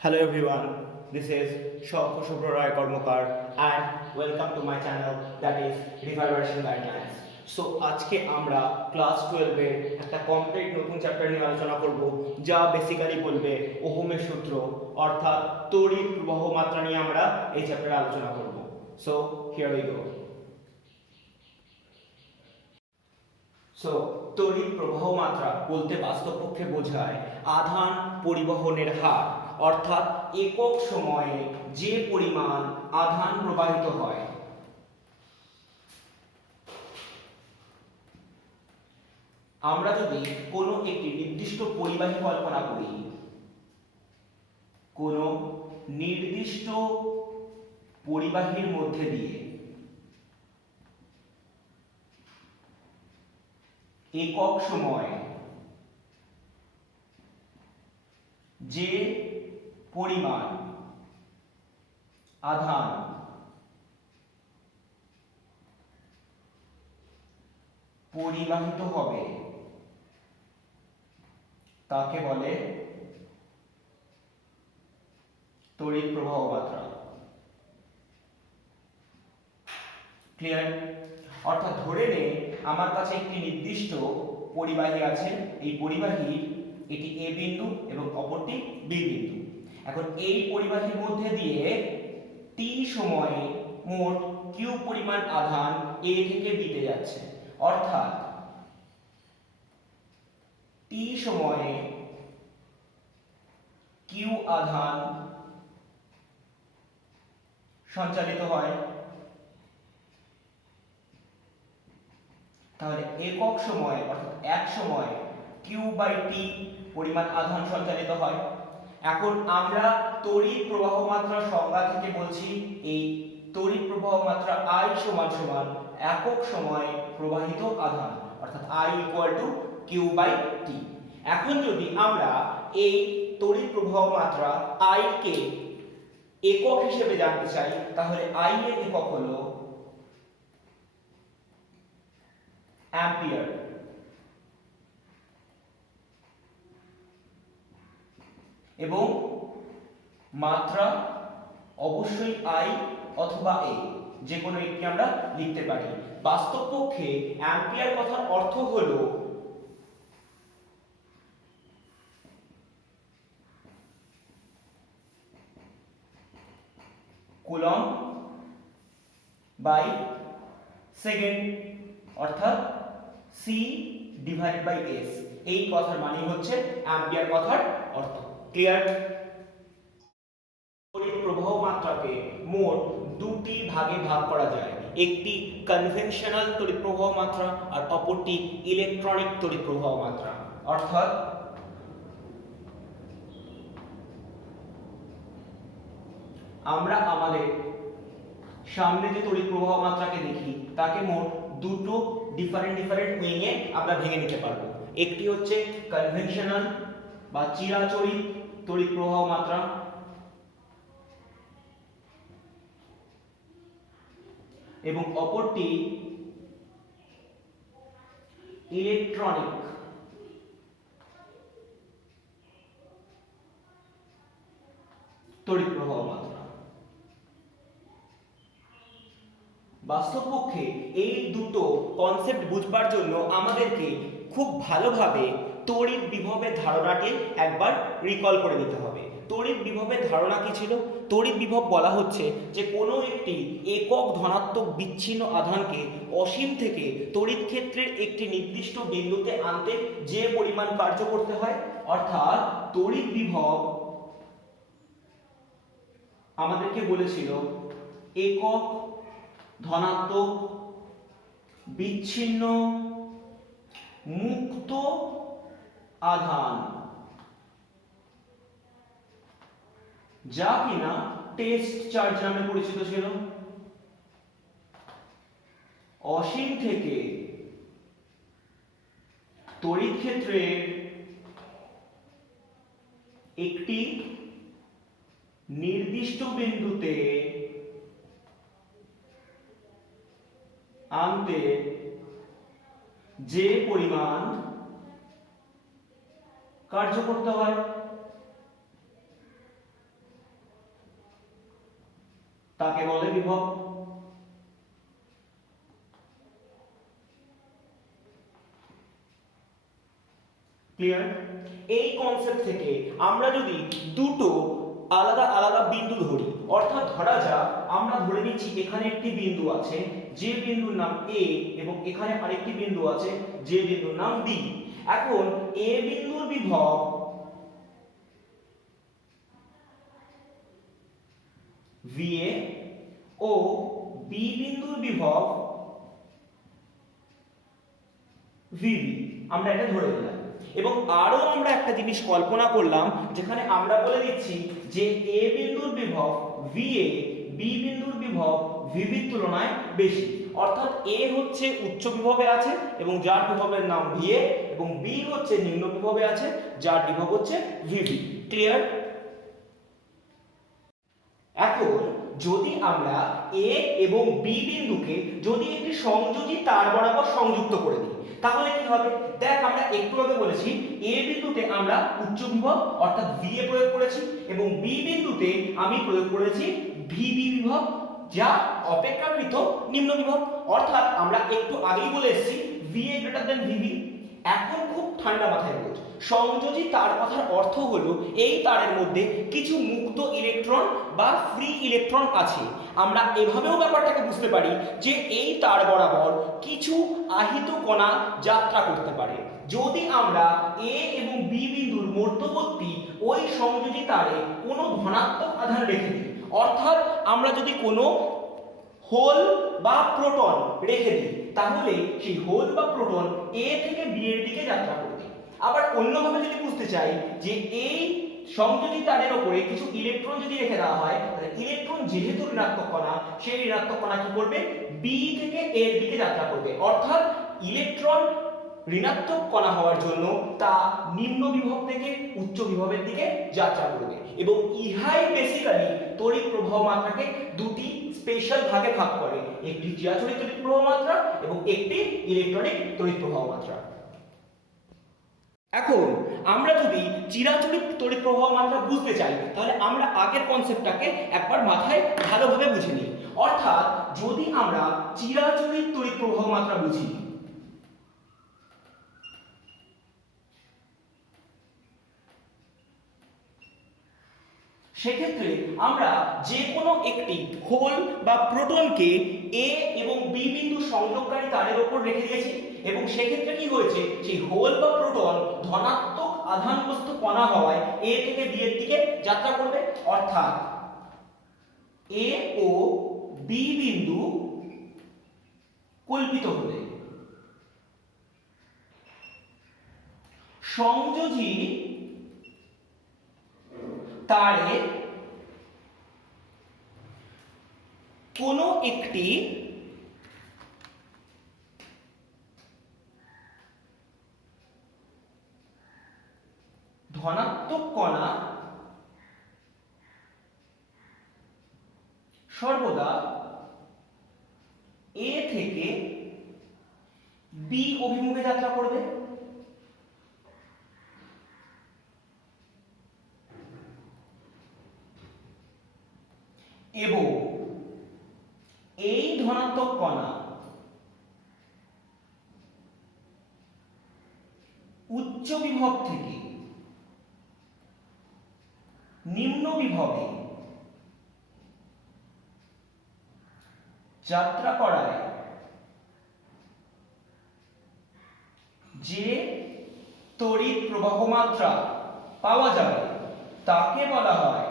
Hello everyone, this is Shubhra Roy Kormokar and welcome to my channel that is Reverberation Guidelines. So আজকে আমরা class 12 এর একটা complete নতুন chapter নিয়ে আলোচনা করব যা বেসিক্যালি বলবে ওহমের সূত্র অর্থাৎ তড়িৎ প্রবাহ মাত্রা নিয়ে আমরা এই চ্যাপ্টারে আলোচনা করব। So here we go. So তড়িৎ প্রবাহ মাত্রা বলতে বাস্তবপক্ষে বোঝায় আধান পরিবহনের হার অর্থাৎ একক সময়ে যে পরিমাণ আধান প্রবাহিত হয়। আমরা যদি কোনো একটি নির্দিষ্ট পরিবাহী কল্পনা করি, কোনো নির্দিষ্ট পরিবাহীর মধ্যে দিয়ে একক সময়ে যে পরিমাণ আধান পরিবাহিত হবে তাকে বলে তড়িৎ প্রবাহ মাত্রা। ক্লিয়ার? অর্থাৎ ধরে নে আমার কাছে একটি নির্দিষ্ট পরিবাহী আছে, এই পরিবাহী এটি এ বিন্দু এবং অপরটি বি বিন্দু। এখন এই পরিবাহীর মধ্যে দিয়ে টি সময়ে মোট কিউ পরিমাণ আধান এ থেকে বিতে যাচ্ছে, অর্থাৎ টি সময়ে কিউ আধান সঞ্চালিত হয়। তাহলে একক সময় অর্থাৎ এক সময় কিউ বাই টি পরিমাণ আধান সঞ্চালিত হয়। এখন আমরা তড়িৎ প্রবাহ মাত্রার সংজ্ঞা থেকে বলছি এই তড়িৎ প্রবাহ মাত্রা I সমান সমান একক সময়ে প্রবাহিত আধান অর্থাৎ I equal to Q by T. এখন যদি আমরা এই তড়িৎ প্রবাহ মাত্রা I কে একক হিসেবে জানতে চাই তাহলে I এর একক হলো অ্যাম্পিয়ার। এবং মাত্রা অবশ্যই I অথবা A যে কোনো একটি আমরা লিখতে পারি। বাস্তবপক্ষে অ্যাম্পিয়ার কথার অর্থ হলো কুলম্ব বাই সেকেন্ড অর্থাৎ সি ডিভাইডেড বাই এস। এই কথার মানে হচ্ছে অ্যাম্পিয়ার কথার অর্থ। ক্লিয়ার? তড়িৎ প্রবাহ মাত্রাকে মোট দুটি ভাগে ভাগ করা যায়, একটি কনভেনশনাল তড়িৎ প্রবাহ মাত্রা আর অপরটি ইলেকট্রনিক তড়িৎ প্রবাহ মাত্রা। অর্থাৎ আমরা আমাদের সামনে যে তড়িৎ প্রবাহ মাত্রাকে দেখি তাকে মোট দুটো ডিফারেন্ট উইং এ আমরা ভেঙে নিতে পারবো। একটি হচ্ছে কনভেনশনাল বা চিরাচরিত তড়িৎ প্রবাহ মাত্রা এবং অপরটি ইলেকট্রনিক তড়িৎ প্রবাহ মাত্রা। বাস্তবপক্ষে এই দুটো কনসেপ্ট বুঝবার জন্য আমাদেরকে খুব ভালোভাবে তড়িৎ বিভবের ধারণাটি একবার রিকল করে নিতে হবে। তড়িৎ বিভবের ধারণা কি ছিল? তড়িৎ বিভব বলা হচ্ছে যে কোনো একটি একক ধনাত্মক বিচ্ছিন্ন আধানকে অসীম থেকে তড়িৎ ক্ষেত্রের একটি নির্দিষ্ট বিন্দুতে আনতে যে পরিমাণ কার্য করতে হয়, অর্থাৎ তড়িৎ বিভব আমাদেরকে বলেছিল একক ধনাত্মক বিচ্ছিন্ন মুক্ত আধান যা কিনা টেস্ট চার্জ নামে পরিচিত ছিল, অসীম থেকে তড়িৎ ক্ষেত্রের একটি নির্দিষ্ট বিন্দুতে আনতে যে পরিমাণ কার্য করতে হয়। তাকে বলে বিভব। ক্লিয়ার? এই কনসেপ্ট থেকে আমরা যদি দুটো আলাদা আলাদা বিন্দু ধরি, অর্থাৎ ধরা যাক আমরা ধরে নিচ্ছি এখানে একটি বিন্দু আছে যে বিন্দুর নাম এ এবং এখানে আরেকটি বিন্দু আছে যে বিন্দুর নাম বি। এখন এ বিন্দুর বিভব VA ও বি বিন্দুর বিভব VB, আমরা এটা ধরে নিলাম। এবং আরো আমরা একটা জিনিস কল্পনা করলাম, যেখানে আমরা বলে দিচ্ছি যে এ বিন্দুর বিভব VA বি বিন্দুর বিভব VB এর তুলনায় বেশি, অর্থাৎ এ হচ্ছে উচ্চ বিভবে আছে এবং যার বিভবের নাম VA, এবং বি হচ্ছে নিম্ন বিভবে আছে যার বিভব হচ্ছে VB। ক্লিয়ার? এখন যদি আমরা এ এবং বি বিন্দুকে যদি একটি সংযোজী তার বরাবর সংযুক্ত করে দিই তাহলে কি হবে? দেখ, আমরা একটু আগে বলেছি এ বিন্দুতে আমরা উচ্চ বিভব অর্থাৎ VA প্রয়োগ করেছি এবং বি বিন্দুতে আমি প্রয়োগ করেছি VB বিভব, যা অপেক্ষাকৃত নিম্ন বিভব। অর্থাৎ আমরা একটু আগেই বলে এসেছি VA গ্রেটার VB। এখন খুব ঠান্ডা মাথায় বোঝ, সংযোজী তার কথার অর্থ হলো এই তারের মধ্যে কিছু মুক্ত ইলেকট্রন বা ফ্রি ইলেকট্রন আছে। আমরা এভাবেও ব্যাপারটাকে বুঝতে পারি যে এই তার বরাবর কিছু আহিত কণা যাত্রা করতে পারে। যদি আমরা এ এবং বি বিন্দুর মধ্যবর্তী ওই সংযোজী তারে কোনো ধনাত্মক আধান রেখে দিই, অর্থাৎ আমরা যদি কোনো হোল বা প্রোটন রেখে দিই, তাহলে সেই হোল বা প্রোটন এ থেকে বি এর দিকে যাত্রা করবে। আবার অন্যভাবে যদি বুঝতে চাই যে এই সংযোজী তারের উপরে কিছু ইলেকট্রন যদি রেখে দেওয়া হয়, তাহলে ইলেকট্রন যেহেতু ঋণাত্মক কণা, সেই ঋণাত্মক কণা কি করবে? বি থেকে এর দিকে যাত্রা করবে। অর্থাৎ ইলেকট্রন ঋণাত্মক কণা হওয়ার জন্য তা নিম্ন বিভব থেকে উচ্চ বিভবের দিকে যাত্রা করবে। এবং ইহাই বেসিক্যালি তড়িৎ প্রবাহ মাত্রাকে দুটি স্পেশাল ভাগে ভাগ করে, একটি চিরাচরিত তড়িৎ প্রবাহ মাত্রা এবং একটি ইলেকট্রনিক তড়িৎ প্রবাহ মাত্রা। এখন আমরা যদি চিরাচরিত তড়িৎ প্রবাহ মাত্রা বুঝতে চাই, তাহলে আমরা আগের কনসেপ্টটাকে একবার মাথায় ভালোভাবে বুঝে নিই। অর্থাৎ যদি আমরা চিরাচরিত তড়িৎ প্রবাহ মাত্রা বুঝি, সেক্ষেত্রে আমরা যে কোনো একটি হোল বা প্রোটনকে এ এবং বি বিন্দু সংযোগকারী তারের উপর রেখে দিয়েছি এবং সেক্ষেত্রে কি হয়েছে? সেই হোল বা প্রোটন ধনাত্মক আধানগ্রস্ত কণা হওয়ায় এ থেকে বি এর দিকে যাত্রা করবে। অর্থাৎ এ ও বি বিন্দু কল্পিত হলে সংযোজী তারে কোনো একটি ধনাত্মক কণা সর্বদা এ থেকে বি অভিমুখে যাত্রা করবে। এবং এই ধনাত্মক কণা উচ্চ বিভব থেকে নিম্ন বিভবে যাত্রা করায় যে তড়িৎ প্রবাহ মাত্রা পাওয়া যাবে তাকে বলা হয়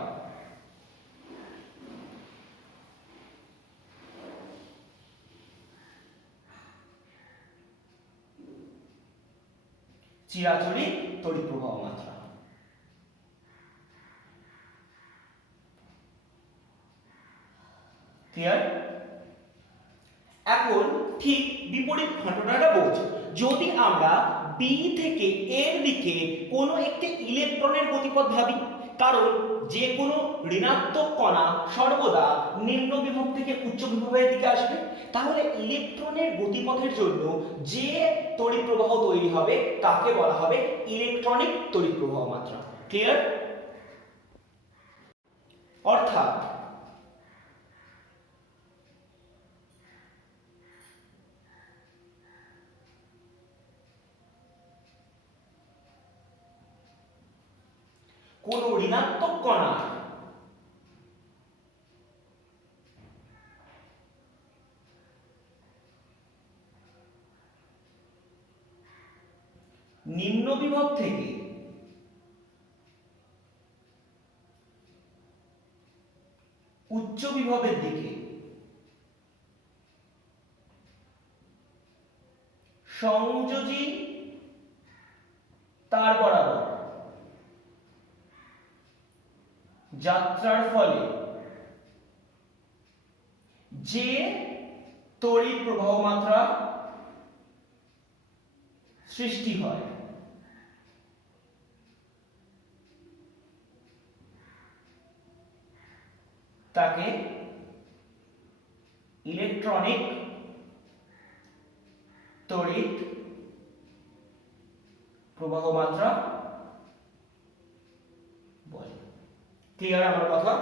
চিরাচরিত তড়িৎ প্রবাহ মাত্রা। ক্লিয়ার? এখন ঠিক বিপরীত ঘটনাটা বোঝ। যদি আমরা বি থেকে এর দিকে কোনো একটি ইলেকট্রনের গতিপথ ভাবি, কারণ যে কোনো ঋণাত্মক কণা সর্বদা নিম্ন বিভব থেকে উচ্চ বিভবের দিকে আসবে, তাহলে ইলেকট্রনের গতিপথের জন্য যে তড়িৎ প্রবাহ তৈরি হবে তাকে বলা হবে ইলেকট্রনিক তড়িৎ প্রবাহ মাত্রা। ক্লিয়ার? অর্থাৎ কোনো ঋণাত্মক কণার নিম্ন বিভব থেকে উচ্চ বিভবের দিকে সংযোজী তার বরাবর যাত্রার ফলে যে তড়িৎ প্রবাহ মাত্রা সৃষ্টি হয় তাকে ইলেকট্রনিক তড়িৎ প্রবাহ মাত্রা বলে। ক্লিয়ার আমার কথা?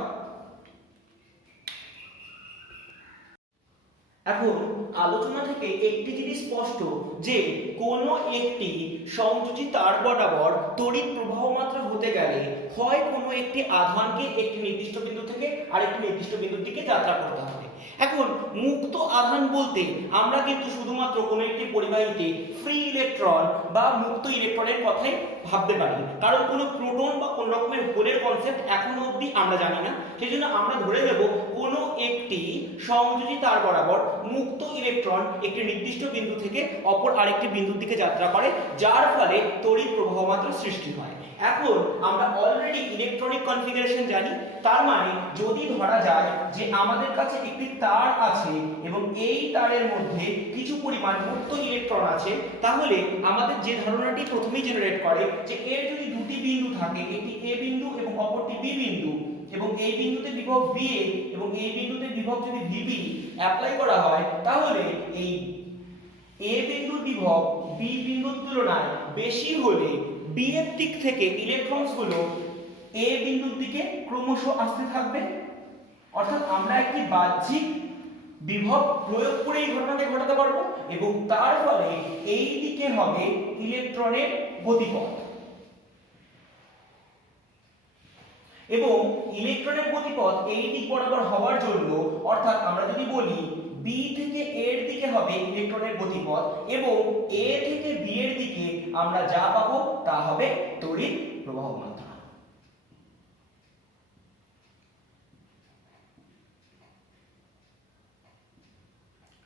এখন আলোচনা থেকে একটি জিনিস স্পষ্ট যে কোনো একটি সংযোজী তার বরাবর তড়িৎ প্রবাহ মাত্রা হতে গেলে হয় কোনো একটি আধানকে একটি নির্দিষ্ট বিন্দু থেকে আরেকটি নির্দিষ্ট বিন্দুর দিকে যাত্রা করতে হবে। এখন মুক্ত আধান বলতে আমরা কিন্তু শুধুমাত্র কোনো একটি পরিবাহীতে ফ্রি ইলেকট্রন বা মুক্ত ইলেকট্রনের কথাই ভাবতে পারি, কারণ কোনো প্রোটন বা কোনো রকমের হোলের কনসেপ্ট এখনো অবধি আমরা জানি না। সেই জন্য আমরা ধরে নেব কোনো একটি সংযোজী তার বরাবর মুক্ত ইলেকট্রন একটি নির্দিষ্ট বিন্দু থেকে অপর আরেকটি বিন্দুর দিকে যাত্রা করে, যার ফলে তড়িৎ প্রবাহ মাত্রা সৃষ্টি হয়। এখন আমরা অলরেডি ইলেকট্রনিক কনফিগারেশন জানি, তার মানে যদি ধরা যায় যে আমাদের কাছে একটি তার আছে এবং এই তারের মধ্যে কিছু পরিমাণ মুক্ত ইলেকট্রন আছে, তাহলে আমাদের যে ধারণাটি প্রথমেই জেনারেট করে যে এর যদি দুটি বিন্দু থাকে, একটি এ বিন্দু এবং অপরটি বি বিন্দু, এবং এই বিন্দুতে বিভব VA এবং এই বিন্দুতে বিভব যদি VB অ্যাপ্লাই করা হয়, তাহলে এই এ বিন্দুর বিভব বি বিন্দুর তুলনায় বেশি হলে বি এর দিক থেকে ইলেকট্রনগুলো এ বিন্দুর দিকে ক্রমশ আসতে থাকবে। অর্থাৎ আমরা একটি বাহ্যিক বিভব প্রয়োগ করে এই ঘটনাটি ঘটাতে পারবো এবং তার ফলে এই দিকে হবে ইলেকট্রনের গতিপথ। এবং ইলেকট্রনের গতিপথ এই দিক বরাবর হওয়ার জন্য, অর্থাৎ আমরা যদি বলি বি থেকে এর দিকে হবে ইলেকট্রনের গতিপথ এবং এ থেকে বি এর দিকে আমরা যা পাবো তা হবে তড়িৎ প্রবাহ মাত্রা।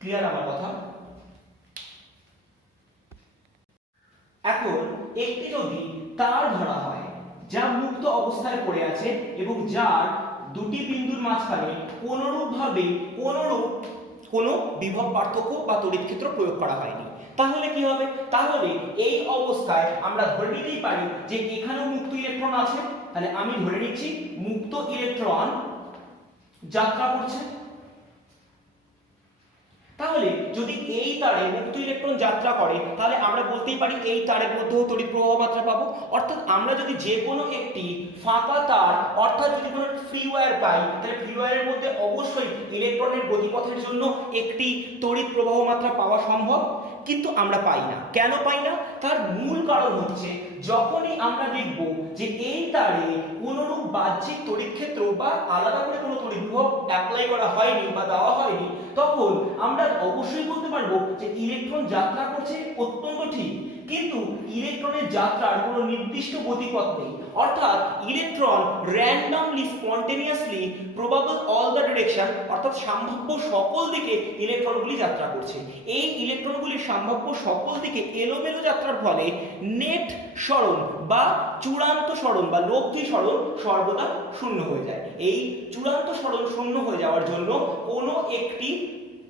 ক্লিয়ার আমার কথা? এখন একটি যদি তার ধরা হয় যা মুক্ত অবস্থায় পড়ে আছে এবং যার দুটি বিন্দুর মাঝখানে কোনরূপভাবে কোনো বিভব পার্থক্য বা তড়িৎ ক্ষেত্র প্রয়োগ করা হয়নি, তাহলে কি হবে? তাহলে এই অবস্থায় আমরা ধরে নিতেই পারি যে এখানেও মুক্ত ইলেকট্রন আছে। তাহলে আমি ধরে নিচ্ছি মুক্ত ইলেকট্রন যাত্রা করছে। তাহলে যদি এই তারে মুক্ত ইলেকট্রন যাত্রা করে, তাহলে আমরা বলতেই পারি এই তারের মধ্যেও তড়িৎ প্রবাহ মাত্রা পাবো। অর্থাৎ আমরা যদি যে কোনো একটি ফাঁকা তার, অর্থাৎ যদি কোনো ফ্রি ওয়্যার পাই, তাহলে ফ্রি ওয়্যারের মধ্যে অবশ্যই ইলেকট্রনের গতিপথের জন্য একটি তড়িৎ প্রবাহ মাত্রা পাওয়া সম্ভব, কিন্তু আমরা পাই না। কেন পাই না? তার মূল কারণ হচ্ছে যখনই আমরা দেখব যে এই তারে কোনরূপ বাহ্যিক তড়িৎ ক্ষেত্র বা আলাদা করে কোনো তড়িৎ বিভব অ্যাপ্লাই করা হয়নি বা দেওয়া হয়নি, তখন আমরা অবশ্যই বলতে পারবো যে ইলেকট্রন যাত্রা করছে অত্যন্ত ঠিক, কিন্তু ইলেকট্রনের যাত্রার কোনো নির্দিষ্ট গতিপথ নেই। অর্থাৎ electron randomly spontaneously probable all the direction, অর্থাৎ সম্ভাব্য সকল দিকে ইলেকট্রনগুলি যাত্রা করছে। এই ইলেকট্রনগুলি সম্ভাব্য সকল দিকে এলোমেলো যাত্রার ফলে নেট সরণ বা চূড়ান্ত সরণ বা লব্ধি সরণ সর্বদা শূন্য হয়ে যায়। এই চূড়ান্ত সরণ শূন্য হয়ে যাওয়ার জন্য কোনো একটি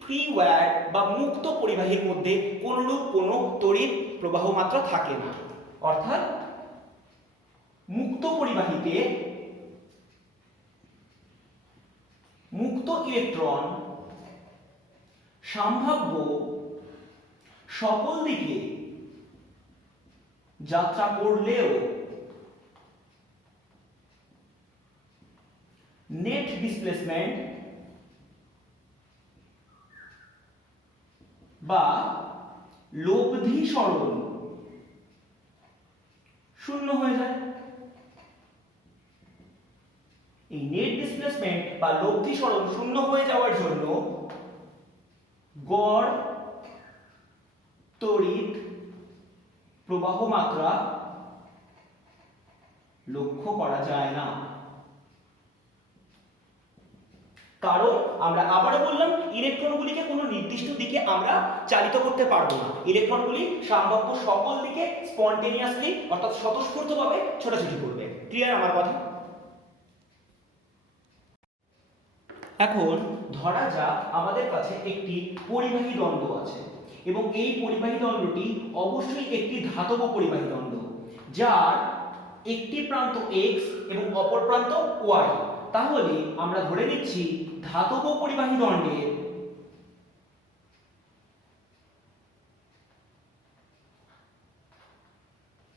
ফ্রি ওয়্যার বা মুক্ত পরিবাহীর মধ্যে কোনরূপ কোনো তড়িৎ প্রবাহ মাত্রা থাকে না। অর্থাৎ মুক্ত পরিবাহীতে মুক্ত ইলেকট্রন সম্ভাব্য সকল দিকে যাত্রা করলেও নেট ডিসপ্লেসমেন্ট বা লব্ধি সরণ শূন্য হয়ে যায়। এই নেট ডিসপ্লেসমেন্ট বা লব্ধি সরণ শূন্য হয়ে যাওয়ার জন্য গড় তড়িৎ প্রবাহ মাত্রা লক্ষ্য করা যায় না। কারণ আমরা আবারও বললাম ইলেকট্রনগুলিকে কোনো নির্দিষ্ট দিকে আমরা চালিত করতে পারবো না। ইলেকট্রনগুলি সম্ভাব্য সকল দিকে স্পন্টেনিয়াসলি অর্থাৎ স্বতঃস্ফূর্তভাবে ছোটাছুটি করবে। ক্লিয়ার আমার কথা? এখন ধরা যাক আমাদের কাছে একটি পরিবাহী দণ্ড আছে এবং এই পরিবাহী দণ্ডটি অবশ্যই একটি ধাতব পরিবাহী দণ্ড, যার একটি প্রান্ত x এবং অপর প্রান্ত y। তাহলে আমরা ধরে নিচ্ছি ধাতব পরিবাহী দণ্ডের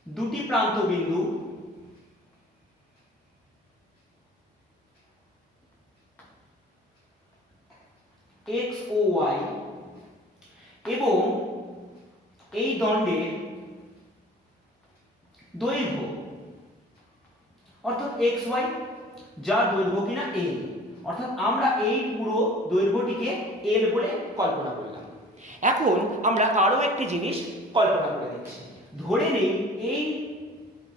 দুটি প্রান্ত বিন্দু x ও y এবং এই দণ্ডের দৈর্ঘ্য অর্থাৎ xy, যার দৈর্ঘ্য কিনা l, অর্থাৎ আমরা এই পুরো দৈর্ঘ্যটিকে l বলে কল্পনা করলাম। এখন আমরা আরো একটি জিনিস কল্পনা করে দিচ্ছি। ধরে নেই এই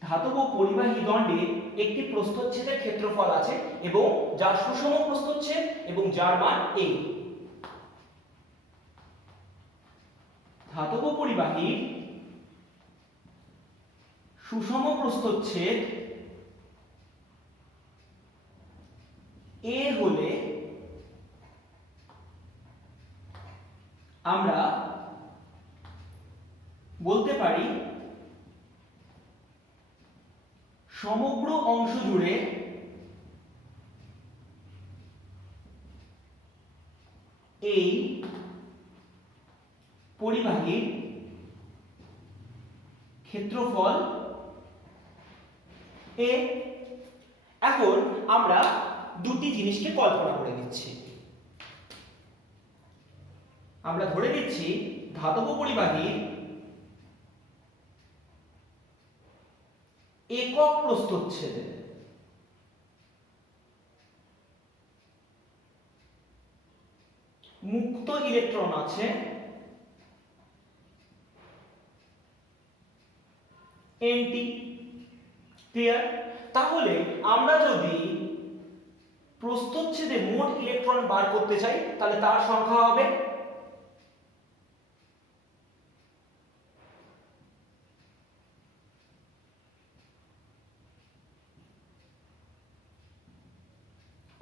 ধাতব পরিবাহী দণ্ডে একটি প্রস্থচ্ছেদের ক্ষেত্রফল আছে এবং যার সুষম প্রস্থচ্ছেদ এবং যার মান a। ধাতব পরিবাহীর সুষম প্রস্থচ্ছেদ a হলে আমরা বলতে পারি সমগ্র অংশ জুড়ে এই পরিবাহীর ক্ষেত্রফল a। এখন আমরা দুটি জিনিসকে কল্পনা করে নিচ্ছি। আমরা ধরে নিচ্ছি ধাতব পরিবাহীর একক প্রস্থচ্ছেদে মুক্ত ইলেকট্রন আছে nt। ক্লিয়ার? তাহলে আমরা যদি প্রস্থচ্ছেদে মোট ইলেকট্রন বার করতে চাই তাহলে তার সংখ্যা হবে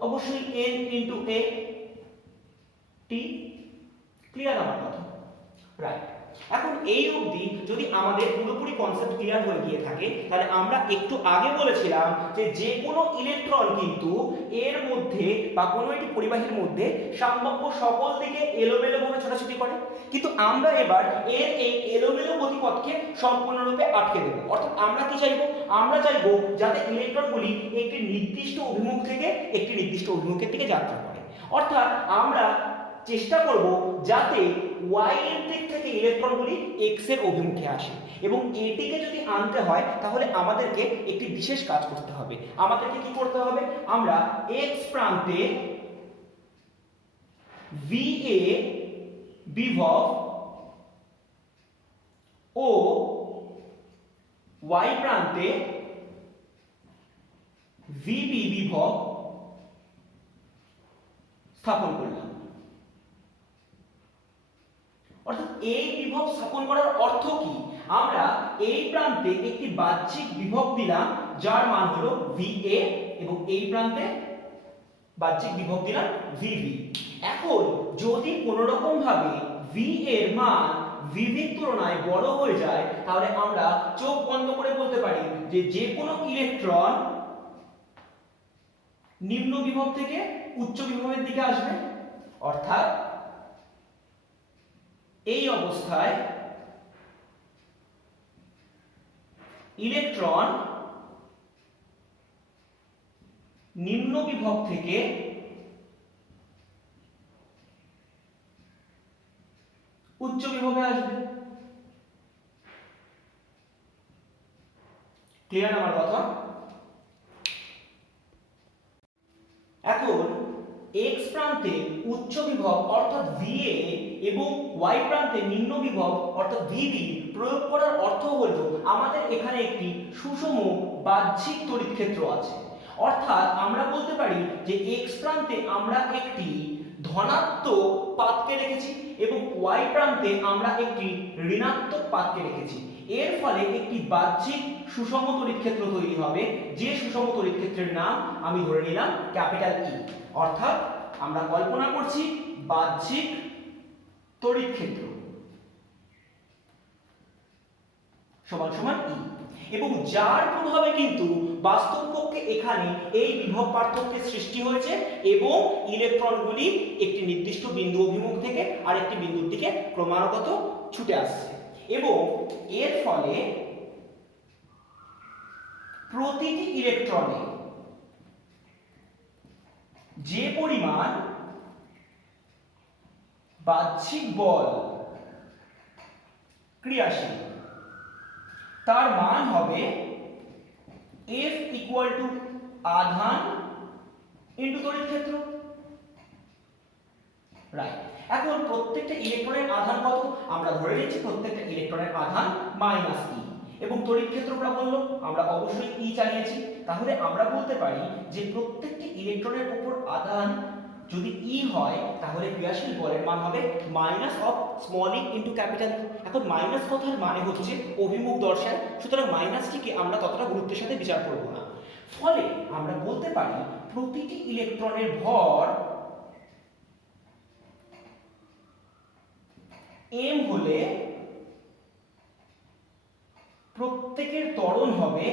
অবশ্যই n into a t। Clear আমার কথা? রাইট। এখন এই অবধি যদি আমাদের পুরোপুরি কনসেপ্ট ক্লিয়ার হয়ে গিয়ে থাকে তাহলে আমরা একটু আগে বলেছিলাম যে কোনো ইলেকট্রন কিন্তু এর মধ্যে বা কোনো একটি পরিবাহীর মধ্যে সম্ভাব্য সকল দিকে এলোমেলোভাবে ছোটাছুটি করে, কিন্তু আমরা এবার এর এই এলোমেলো গতিপথকে সম্পূর্ণরূপে আটকে দেব। অর্থাৎ আমরা কি চাইবো? আমরা চাইবো যাতে ইলেকট্রনগুলি একটি নির্দিষ্ট অভিমুখ থেকে একটি নির্দিষ্ট অভিমুখের দিকে যাত্রা করে। অর্থাৎ আমরা চেষ্টা করব যাতে y এর দিক থেকে ইলেকট্রনগুলি x এর অভিমুখে আসে, এবং এটিকে যদি আনতে হয় তাহলে আমাদেরকে একটি বিশেষ কাজ করতে হবে। আমাদেরকে কি করতে হবে? আমরা x প্রান্তে VA বিভব ও y প্রান্তে VB বিভব স্থাপন করলাম। অর্থাৎ এই বিভব স্থাপন করার অর্থ কি? আমরা এই প্রান্তে একটি বাহ্যিক বিভব দিলাম যার মান হলো VA এবং এই প্রান্তে বাহ্যিক বিভব দিলাম VB। এখন যদি কোনো রকম ভাবে V এর মান VB এর তুলনায় বড় হয়ে যায় তাহলে আমরা চোখ বন্ধ করে বলতে পারি যে যে কোনো ইলেকট্রন নিম্ন বিভব থেকে উচ্চ বিভবের দিকে আসবে। অর্থাৎ এই অবস্থায় ইলেকট্রন নিম্ন বিভব থেকে উচ্চ বিভবে আসবে। ক্লিয়ার আমার কথা? x প্রান্তে উচ্চ বিভব অর্থাৎ VA এবং y প্রান্তে নিম্ন বিভব অর্থাৎ VB প্রয়োগ করার অর্থ হলো আমাদের এখানে একটি সুষম বাহ্যিক তড়িৎ ক্ষেত্র আছে। অর্থাৎ আমরা বলতে পারি যে x প্রান্তে আমরা একটি ধনাত্মক পাতকে রেখেছি এবং y প্রান্তে আমরা একটি ঋণাত্মক পাতকে রেখেছি। এর ফলে একটি বাহ্যিক সুষম তড়িৎ ক্ষেত্র তৈরি হবে, যে সুষম তড়িৎ ক্ষেত্রের নাম আমি ধরে নিলাম ক্যাপিটাল E। অর্থাৎ আমরা কল্পনা করছি বাহ্যিক তড়িৎ ক্ষেত্র সমান সমান E, এবং যার প্রভাবে কিন্তু বাস্তবপক্ষে এখানে এই বিভব পার্থক্যের সৃষ্টি হয়েছে এবং ইলেকট্রনগুলি একটি নির্দিষ্ট বিন্দু অভিমুখ থেকে আরেকটি বিন্দুর দিকে ক্রমাগত ছুটে আসছে, এবং এর ফলে প্রতিটি ইলেকট্রনে যে পরিমাণ বাহ্যিক বল ক্রিয়াশীল তার মান হবে F ইকুয়াল টু আধান ইনটু তড়িৎ ক্ষেত্র। রাইট, এখন প্রত্যেকটা ইলেকট্রনের আধান কত? আমরা ধরে নিচ্ছি প্রত্যেকটা ইলেকট্রনের আধান -E, এবং তড়িৎ ক্ষেত্র প্রাবল্য আমরা অবশ্যই E চালিয়েছি। তাহলে আমরা বলতে পারি যে প্রত্যেকটি ইলেকট্রনের উপর আধান যদি E হয় তাহলে ক্রিয়াশীল বলের মান হবে -e ইনটু ক্যাপিটাল E। এখন মাইনাস কথার মানে হচ্ছে অভিমুখ দর্শায়, সুতরাং মাইনাসটিকে আমরা ততটা গুরুত্বের সাথে বিচার করব না। ফলে আমরা বলতে পারি প্রতিটি ইলেকট্রনের ভর m হলে প্রত্যেকের ত্বরণ হবে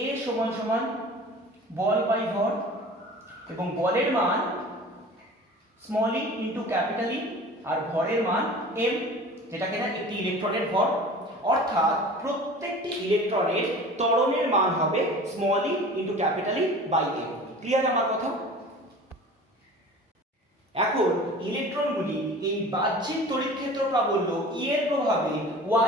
a সমান সমান বল বাই ভর, এবং বলের মান e ইনটু ক্যাপিটাল E আর ভরের মান m, যেটা কিনা একটি ইলেকট্রনের ভর। অর্থাৎ প্রত্যেকটি ইলেকট্রনের ত্বরণের মান হবে e into capital E by m। Clear আমার কথা? এখন ইলেকট্রনগুলি এই বাহ্যিক তড়িৎ ক্ষেত্র প্রাবল্য E এর প্রভাবে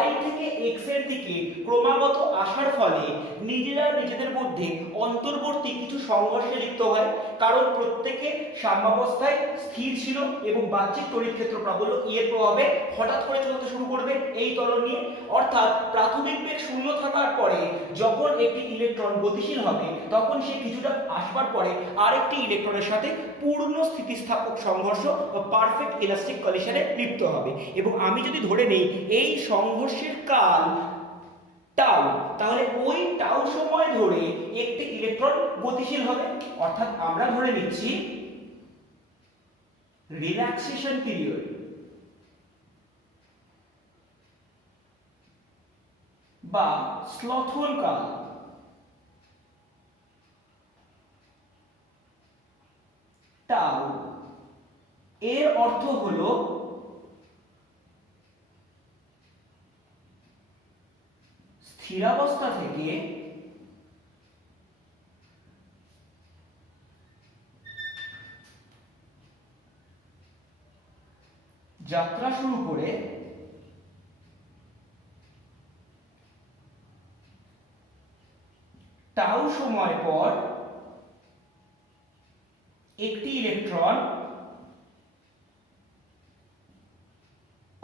y থেকে x এর দিকে ক্রমাগত আসার ফলে নিজেরা নিজেদের মধ্যে অন্তর্বর্তী কিছু সংঘর্ষে লিপ্ত হয়, কারণ প্রত্যেকে সাম্যাবস্থায় স্থির ছিল এবং বাহ্যিক তড়িৎ ক্ষেত্র প্রাবল্য E এর প্রভাবে হঠাৎ করে চলতে শুরু করবে এই ত্বরণ নিয়ে। অর্থাৎ প্রাথমিক বেগ শূন্য থাকার পরে যখন একটি ইলেকট্রন গতিশীল হবে তখন সে কিছুটা আসবার পরে আরেকটি ইলেকট্রনের সাথে পূর্ণ স্থিতিস্থাপক সংঘর্ষ বা পারফেক্ট ইলাস্টিক কলিশনে লিপ্ত হবে, এবং আমি যদি ধরে নেই এই সংঘর্ষের কাল টাউ, তাহলে ওই টাউ সময় ধরে একটি ইলেকট্রন গতিশীল হবে। অর্থাৎ আমরা ধরে নিচ্ছি রিল্যাক্সেশন পিরিয়ড বা স্লথন কাল টাউ, এর অর্থ হলো স্থিরাবস্থা থেকে যাত্রা শুরু করে টাউ সময় পর একটি ইলেকট্রন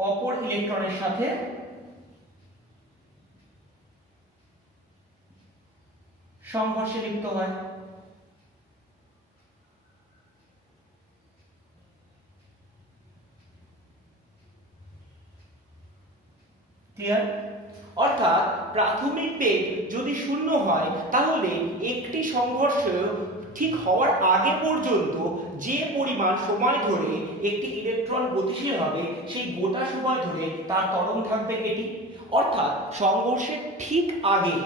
অপর ইলেকট্রনের সাথে সংঘর্ষে লিপ্ত হয়। ক্লিয়ার? অর্থাৎ প্রাথমিক বেগ যদি শূন্য হয় তাহলে একটি সংঘর্ষ ঠিক হওয়ার আগে পর্যন্ত যে পরিমাণ সময় ধরে একটি ইলেকট্রন গতিশীল হবে সেই গোটা সময় ধরে তার ত্বরণ থাকবে এটি। অর্থাৎ সংঘর্ষের ঠিক আগে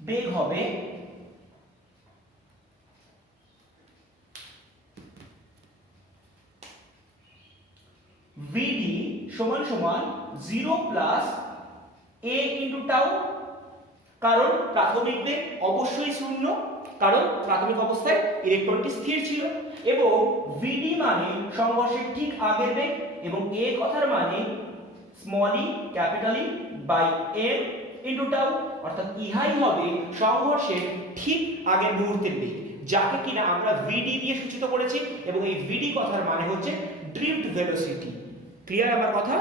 বেগ হবে vd সমান সমান 0 প্লাস a ইনটু টাউ, কারণ প্রাথমিক বেগ অবশ্যই শূন্য কারণ প্রাথমিক অবস্থায় ইলেকট্রনটি স্থির ছিল। এবং ভিডি মানে সংঘর্ষের ঠিক আগের বেগ, এবং এ কথার মানে small E capital E by M into tau, অর্থাৎ ইহাই হবে সংঘর্ষের ঠিক আগের মুহূর্তের বেগ, যাকে কিনা আমরা ভিডি দিয়ে সূচিত করেছি। এবং এই ভিডি কথার মানে হচ্ছে ড্রিফট ভেলোসিটি। ক্লিয়ার আমার কথা?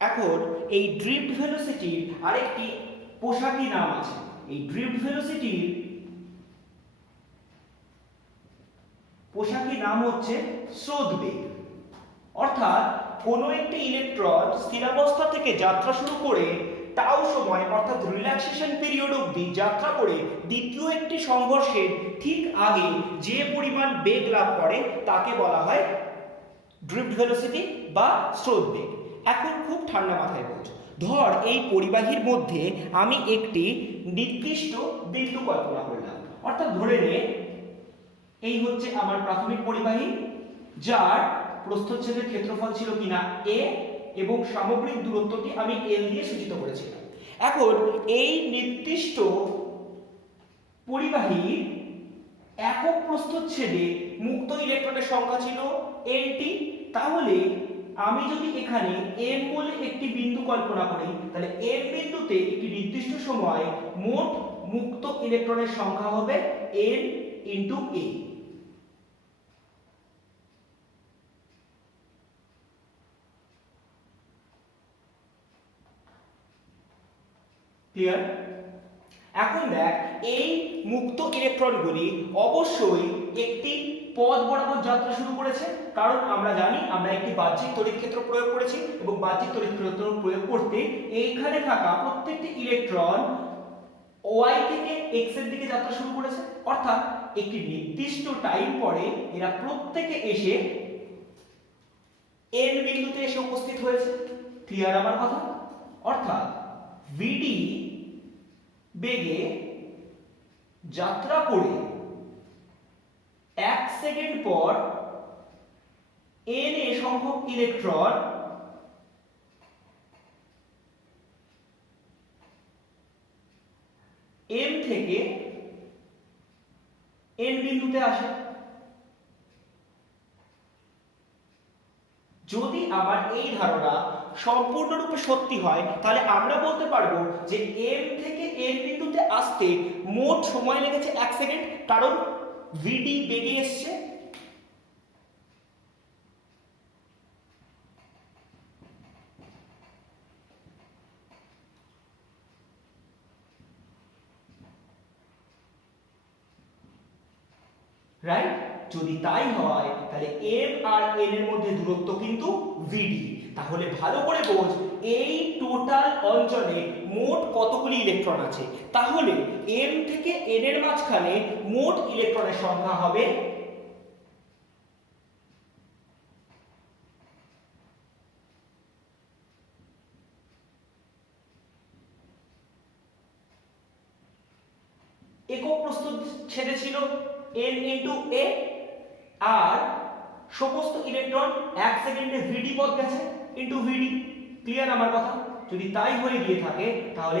এখন এই ড্রিফট ভেলোসিটির আরেকটি পোশাকি নাম আছে। এই ড্রিফট ভেলোসিটির পোশাকি নাম হচ্ছে স্রোত বেগ। অর্থাৎ কোনো একটি ইলেকট্রন স্থিরাবস্থা থেকে যাত্রা শুরু করে টাউ সময় অর্থাৎ রিল্যাক্সেশন পিরিয়ড অবধি যাত্রা করে দ্বিতীয় একটি সংঘর্ষের ঠিক আগে যে পরিমাণ বেগ লাভ করে তাকে বলা হয় ড্রিফট ভেলোসিটি বা স্রোত বেগ। এখন খুব ঠান্ডা মাথায় বলছো, ধর এই পরিবাহীর মধ্যে আমি একটি নির্দিষ্ট বিন্দু কল্পনা করলাম। অর্থাৎ ধরে নে এই হচ্ছে আমার প্রাথমিক পরিবাহী, যার প্রস্থচ্ছেদের ক্ষেত্রফল ছিল কিনা a, এবং সামগ্রিক দূরত্বটি আমি l দিয়ে সূচিত করেছিলাম। এখন এই নির্দিষ্ট পরিবাহীর একক প্রস্থচ্ছেদে মুক্ত ইলেকট্রনের সংখ্যা ছিল nটি। তাহলে আমি যদি এখানে m বলে একটি বিন্দু কল্পনা করি, তাহলে m বিন্দুতে একটি নির্দিষ্ট সময় মোট মুক্ত ইলেকট্রনের সংখ্যা হবে n ইন্টু a। ক্লিয়ার? এখন দেখ, এই মুক্ত ইলেকট্রনগুলি অবশ্যই একটি পথ বরাবর যাত্রা শুরু করেছে, কারণ আমরা জানি আমরা একটি বাহ্যিক তড়িৎ ক্ষেত্র প্রয়োগ করেছি, এবং বাহ্যিক তড়িৎ ক্ষেত্র প্রয়োগ করতে এইখানে থাকা প্রত্যেকটি ইলেকট্রন y থেকে x এর দিকে যাত্রা শুরু করেছে। অর্থাৎ একটি নির্দিষ্ট টাইম পরে এরা প্রত্যেকে এসে n বিন্দুতে এসে উপস্থিত হয়েছে। ক্লিয়ার আমার কথা? অর্থাৎ vd বেগে যাত্রা করে 1 সেকেন্ড পর n সংখ্যক ইলেকট্রন m থেকে n বিন্দুতে আসে। যদি আমার এই ধারণা সম্পূর্ণরূপে সত্যি হয়, তাহলে আমরা বলতে পারবো যে m থেকে n বিন্দুতে আসতে মোট সময় লেগেছে 1 সেকেন্ড, কারণ vd বেগে এসছে। রাইট? যদি তাই হয় তাহলে m আর n এর মধ্যে দূরত্ব কিন্তু vd। তাহলে ভালো করে বোঝ এই টোটাল অঞ্চলে মোট কতগুলি ইলেকট্রন আছে। তাহলে m থেকে n এর মাঝখানে মোট ইলেকট্রনের সংখ্যা হবে একক প্রস্থচ্ছেদে ছিল n ইন্টু a, আর সমস্ত ইলেকট্রন 1 সেকেন্ডে vd পথ গেছে ইন্টু vd। ক্লিয়ার আমার কথা? যদি তাই হয়ে গিয়ে থাকে তাহলে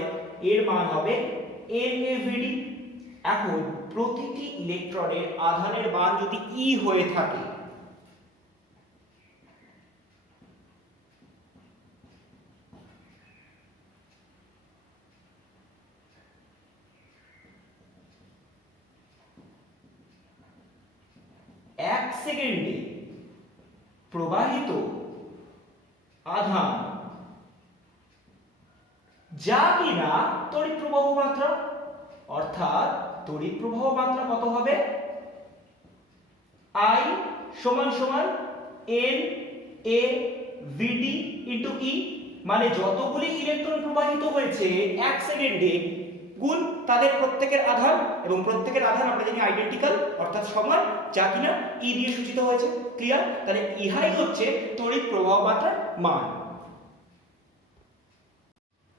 এর মান হবে NaVd। এখন প্রতিটি ইলেকট্রনের আধানের মান যদি e হয়ে থাকে, এক সেকেন্ডে প্রবাহিত আধান যা কিনা তড়িৎ প্রবাহ মাত্রা, অর্থাৎ তড়িৎ প্রবাহ মাত্রা কত হবে? I সমান সমান NaVd ইন্টু E, মানে যতগুলি ইলেকট্রন প্রবাহিত হয়েছে 1 সেকেন্ডে গুণ তাদের প্রত্যেকের আধান, এবং প্রত্যেকের আধান আমরা জানি আইডেন্টিক্যাল অর্থাৎ সমান, যা কিনা E দিয়ে সূচিত হয়েছে। ক্লিয়ার? তাহলে ইহাই হচ্ছে তড়িৎ প্রবাহ মাত্রার মান।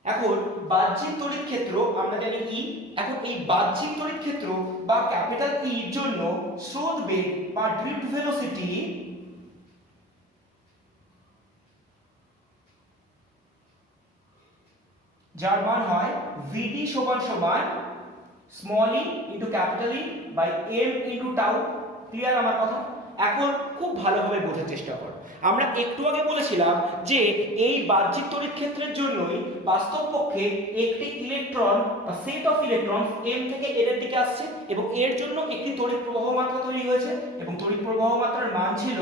এখন বাহ্যিক তড়িৎ ক্ষেত্র আমরা জানি E। এখন এই বাহ্যিক তড়িৎ ক্ষেত্র বা ক্যাপিটাল E এর জন্য স্রোত বেগ বা ড্রিফট ভেলোসিটি যার মান হয় vd সমান সমান small E into capital E by M into tau. Clear আমার কথা? এখন খুব ভালোভাবে বোঝার চেষ্টা করো। আমরা একটু আগে বলেছিলাম যে এই বাহ্যিক তড়িৎ ক্ষেত্রের জন্যই বাস্তবপক্ষে একটি ইলেকট্রন বা সেট অফ ইলেকট্রন এম থেকে এর এর দিকে আসছে এবং এর জন্য একটি তড়িৎ প্রবাহ মাত্রা তৈরি হয়েছে এবং তড়িৎ প্রবাহ মাত্রার মান ছিল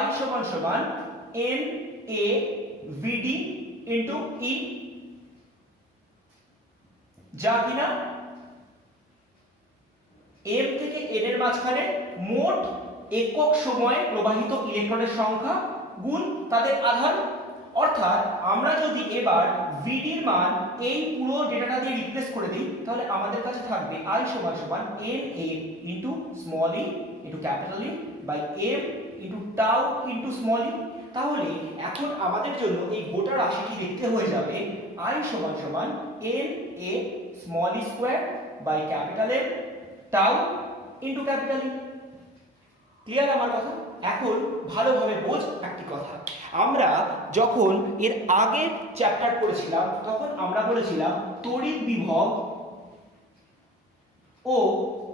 I সমান সমান n a vd into e, যা কিনা m থেকে n এর মাঝখানে মোট একক সময়ে প্রবাহিত ইলেকট্রনের সংখ্যা গুণ তাদের আধান। অর্থাৎ আমরা যদি এবার vd এর মান এই পুরো ডেটাটা দিয়ে রিপ্লেস করে দিই তাহলে আমাদের কাছে থাকবে I সমান সমান n a into small e into capital E by m into tau into small e. তাহলে এখন আমাদের জন্য এই গোটা রাশিটি লিখতে হয়ে যাবে I সমান সমান n a small E square by capital M tau into capital E। Clear আমার কথা? এখন ভালোভাবে বোঝ একটি কথা। আমরা যখন এর আগের চ্যাপ্টার পড়েছিলাম তখন আমরা বলেছিলাম তড়িৎ বিভব ও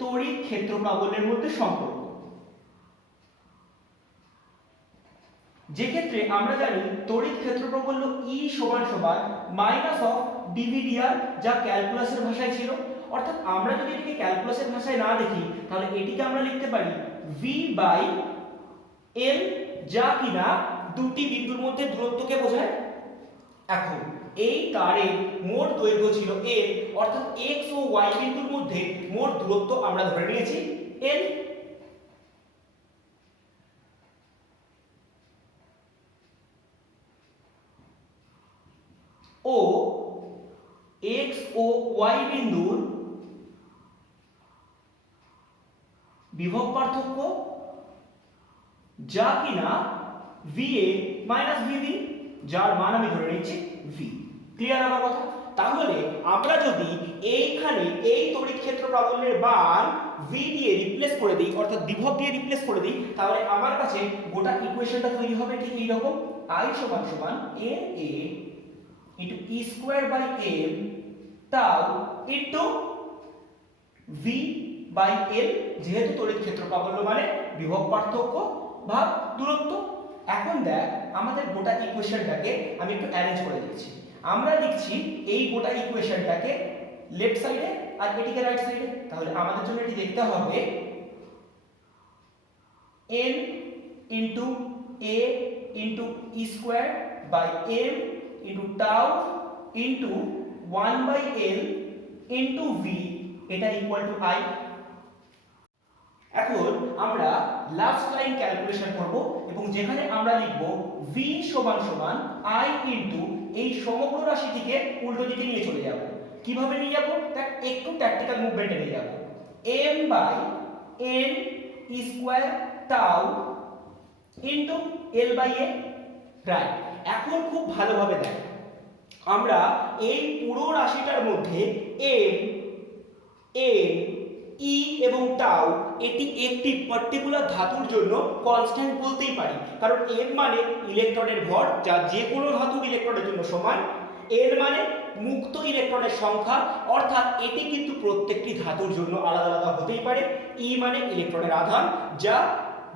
তড়িৎ ক্ষেত্র প্রাবল্যের মধ্যে সম্পর্ক। যে ক্ষেত্রে আমরা জানি তড়িৎ ক্ষেত্র প্রাবল্য E সমান সমান মাইনাস অফ ডিভিডিআর, যা ক্যালকুলাসের ভাষায় ছিল। অর্থাৎ আমরা যদি এটিকে ক্যালকুলাসের ভাষায় না দেখি তাহলে এটিকে আমরা লিখতে পারি V বাই L, যা কিনা দুটি বিন্দুর মধ্যে দূরত্বকে বোঝায়। এখন এই তারের মোট দৈর্ঘ্য ছিল L, অর্থাৎ x ও y বিন্দুর মধ্যে মোট দূরত্ব আমরা ধরে নিয়েছি L। ও x ও y বিন্দুর বিভব পার্থক্য, যা কিনা VA মাইনাস VB, যার মান আমি ধরে নিচ্ছি V। ক্লিয়ার আমার কথা? তাহলে আমরা যদি এইখানে এই তড়িৎ ক্ষেত্র প্রাবল্যের মান V দিয়ে রিপ্লেস করে দিই, অর্থাৎ বিভব দিয়ে রিপ্লেস করে দিই, তাহলে আমার কাছে গোটা ইকুয়েশনটা তৈরি হবে ঠিক এই রকম। I সমান সমান NA into E square by M tau into V by L, যেহেতু তড়িৎ ক্ষেত্র প্রাবল্য মানে বিভব পার্থক্য ভাগ দূরত্ব। এখন দেখ আমাদের গোটা ইকুয়েশনটাকে আমি একটু অ্যারেঞ্জ করে দিচ্ছি। আমরা লিখছি এই গোটা ইকুয়েশনটাকে লেফট সাইডে আর এটিকে রাইট সাইডে। তাহলে আমাদের জন্য এটি দেখতে হবে n into a into e square by m into tau into 1 by l into v, এটা ইকুয়াল টু I। এখন আমরা লাস্ট লাইন ক্যালকুলেশন করব এবং যেখানে আমরা লিখব v সমান সমান I ইনটু এই সমগ্র রাশিটিকে উল্টো দিকে নিয়ে চলে যাব। কিভাবে নিয়ে যাব? দেখ একটু ট্যাকটিক্যাল মুভমেন্টে নিয়ে যাব। m by n e square tau into l by a, right. এখন খুব ভালোভাবে দেখ, আমরা এই পুরো রাশিটার মধ্যে m n E এবং টাউ এটি একটি পার্টিকুলার ধাতুর জন্য কনস্ট্যান্ট বলতেই পারি, কারণ m মানে ইলেকট্রনের ভর, যা যে কোনো ধাতুর ইলেকট্রনের জন্য সমান। n মানে মুক্ত ইলেকট্রনের সংখ্যা, অর্থাৎ এটি কিন্তু প্রত্যেকটি ধাতুর জন্য আলাদা আলাদা হতেই পারে। E মানে ইলেকট্রনের আধান, যা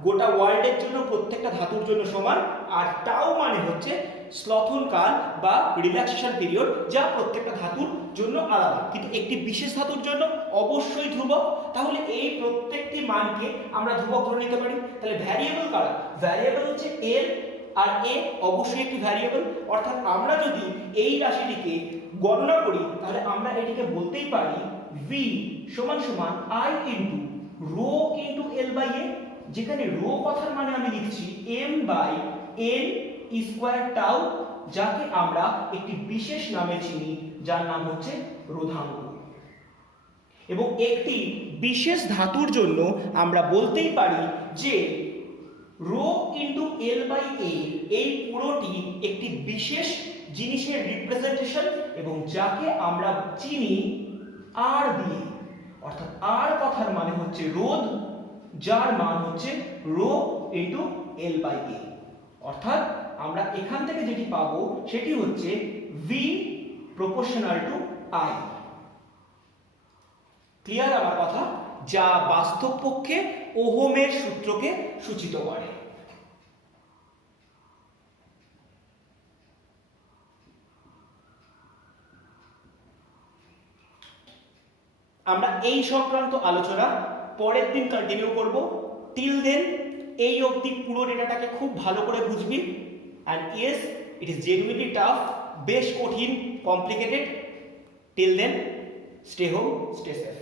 গোটা ওয়ার্ল্ডের জন্য প্রত্যেকটা ধাতুর জন্য সমান। আর টাউ মানে হচ্ছে স্লথন কাল বা রিল্যাক্সেশন পিরিয়ড, যা প্রত্যেকটা ধাতুর জন্য আলাদা, কিন্তু একটি বিশেষ ধাতুর জন্য অবশ্যই ধ্রুবক। তাহলে এই প্রত্যেকটি মানকে আমরা ধ্রুবক ধরে নিতে পারি। তাহলে ভ্যারিয়েবল কারা? ভ্যারিয়েবল হচ্ছে l আর a, অবশ্যই একটি ভ্যারিয়েবল। অর্থাৎ আমরা যদি এই রাশিটিকে গণনা করি তাহলে আমরা এটিকে বলতেই পারি v সমান সমান I into rho into l by a, যেখানে রো কথার মানে আমি লিখছি m by n e square tau, যাকে আমরা একটি বিশেষ নামে চিনি, যার নাম হচ্ছে রোধাঙ্ক। এবং একটি বিশেষ ধাতুর জন্য আমরা বলতেই পারি যে rho into l by a, এই পুরোটি একটি বিশেষ জিনিসের রিপ্রেজেন্টেশন এবং যাকে আমরা চিনি r দিয়ে। অর্থাৎ r কথার মানে হচ্ছে রোধ, যার মান হচ্ছে rho into l by a। অর্থাৎ আমরা এখান থেকে যেটি পাবো সেটি হচ্ছে V proportional to I. Clear আমার কথা? যা বাস্তব পক্ষে ওহমের সূত্রকে সূচিত করে। আমরা এই সংক্রান্ত আলোচনা পরের দিন কন্টিনিউ করব। টিল দেন এই অবধি পুরো ডেটাটাকে খুব ভালো করে বুঝবি। And yes, it is genuinely tough, বেশ কঠিন, complicated. Till then, stay home, stay safe.